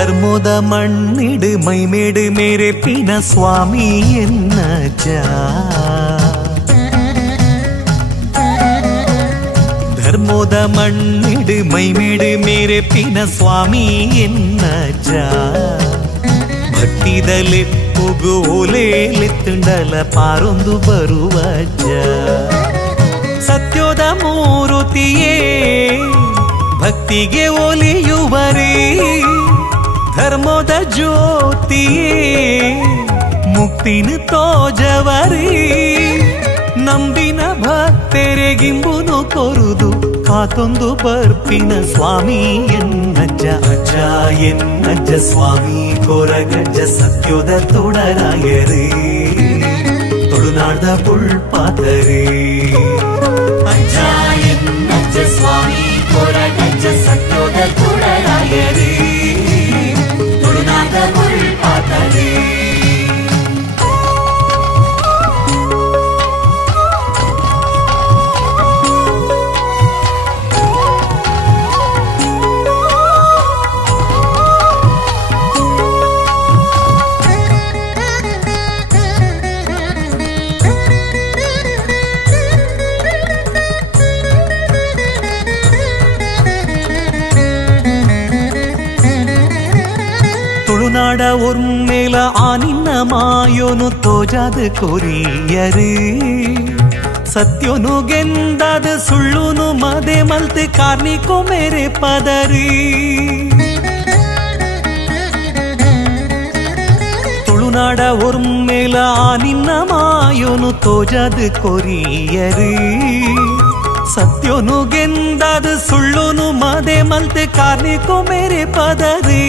ಧರ್ಮದ ಮಣ್ಣಿಡು ಮೈಮೇಡು ಮೇರೆ ಪಿನ ಸ್ವಾಮಿ ಎನ್ನಜ್ಜ ಧರ್ಮದ ಮಣ್ಣಿಡು ಮೈಮೇಡು ಮೇರೆ ಪಿನ ಸ್ವಾಮಿ ಎನ್ನಜ್ಜ ಭಕ್ತಿದಲ್ಲಿ ಪುಗು ಓಲೇಲೆತ್ತುಂಡಲ ಪಾರೊಂದು ಬರುವಜ್ಜ ಸತ್ಯದ ಮೂರುತಿಯೇ ಭಕ್ತಿಗೆ ಒಲಿಯುವರೇ ಧರ್ಮದ ಜ್ಯೋತಿಯೇ ಮುಕ್ತಿನ ತೋಜವರೇ ನಂಬಿನ ಭಕ್ತರೆಗಿಂಬುನು ಕೊರುದು ಕಾತೊಂದು ಬರ್ಪಿನ ಸ್ವಾಮಿ ಎನ್ನಜ್ಜ ಅಜ್ಜ ಎನ್ನಜ್ಜ ಸ್ವಾಮಿ ಕೊರಗಜ್ಜ ಸತ್ಯದ ತೊಡರಾಯರೇ ತುಳುನಾಡ್ದ ಪುಳ್ಪಾತರೇ ಅಜ್ಜ ಎನ್ನಜ್ಜ ಸ್ವಾಮಿ ಕೊರಗಜ್ಜ ಸತ್ಯದ ತೊಡರಾಯರೇ ತುಳುನಾಡ್ದ ಪುಳ್ಪಾತರೇ ತುಳುನಾಡ ಒರ್ಮೇಲ ಆನಿನ್ನ ಮಾಯೋನು ತೋಜಾದ ಕೊರಿಯರೇ ಸತ್ಯೋನು ಗೆಂದಾದ ಸುಳ್ಳುನು ಮದೆ ಮಲ್ತೆ ಕಾರ್ನಿಕೋ ಮೇರೆ ಪದರಿ ತುಳುನಾಡ ಒರ್ಮೇಲ ಆನಿನ್ನ ಮಾಯೋನು ತೋಜಾದ ಕೊರಿಯರೇ ಸತ್ಯೋನು ಗೆಂದಾದ ಸುಳ್ಳುನು ಮದೆ ಮಲ್ತೆ ಕಾರ್ನಿಕೋ ಮೇರೆ ಪದರಿ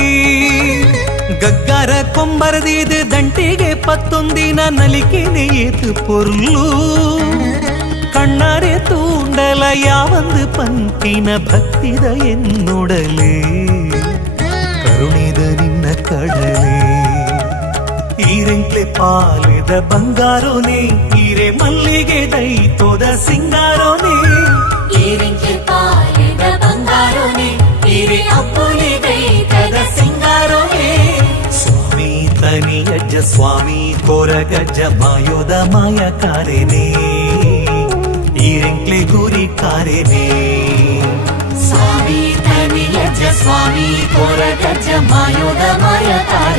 ಗಗ್ಗಾರ ಕೊಂಬರದಿದು ದಂಟಿಗೆ ಪತ್ತೊಂದಿನ ನಲಿಕೆನೆ ಏತು ಪೊರ್ಲು ಕಣ್ಣಾರೆ ತೂಂಡಲ ಯಾವಂದು ಪಂಕಿನ ಭಕ್ತಿದ ಎನ್ನುಡಲೇ ಕರುಣಿದ ನಿನ್ನ ಕಡಲೇ ಈರೆಂಕ್ಲೆ ಪಾಲಿದ ಬಂಗಾರೋನೆ ಈರೆ ಮಲ್ಲಿಗೆ ದೈತೋದ ಸಿಂಗಾರೋನೆ ಈರೆಂಕ್ಲೆ ಪಾಲಿದ ಬಂಗಾರೋನೆ ಈರೆ ಅಪ್ಪುಲಿ ದೈತದ ಸಿಂಗಾರೋನೆ ಸ್ವಾಮಿ ತನಿಯಜ್ಜ ಸ್ವಾಮಿ ಕೊರಗಜ್ಜ ಮಾಯೋದ ಮಾಯ ಕಾರೆನೆ ಈರೆಂಕ್ಲೆ ಗುರಿ ಕಾರೆನೆ ಸ್ವಾಮಿ ತನಿಯಜ್ಜ ಸ್ವಾಮಿ ಕೊರಗಜ್ಜ ಮಾಯೋದ ಮಾಯ ಕಾರೆನೆ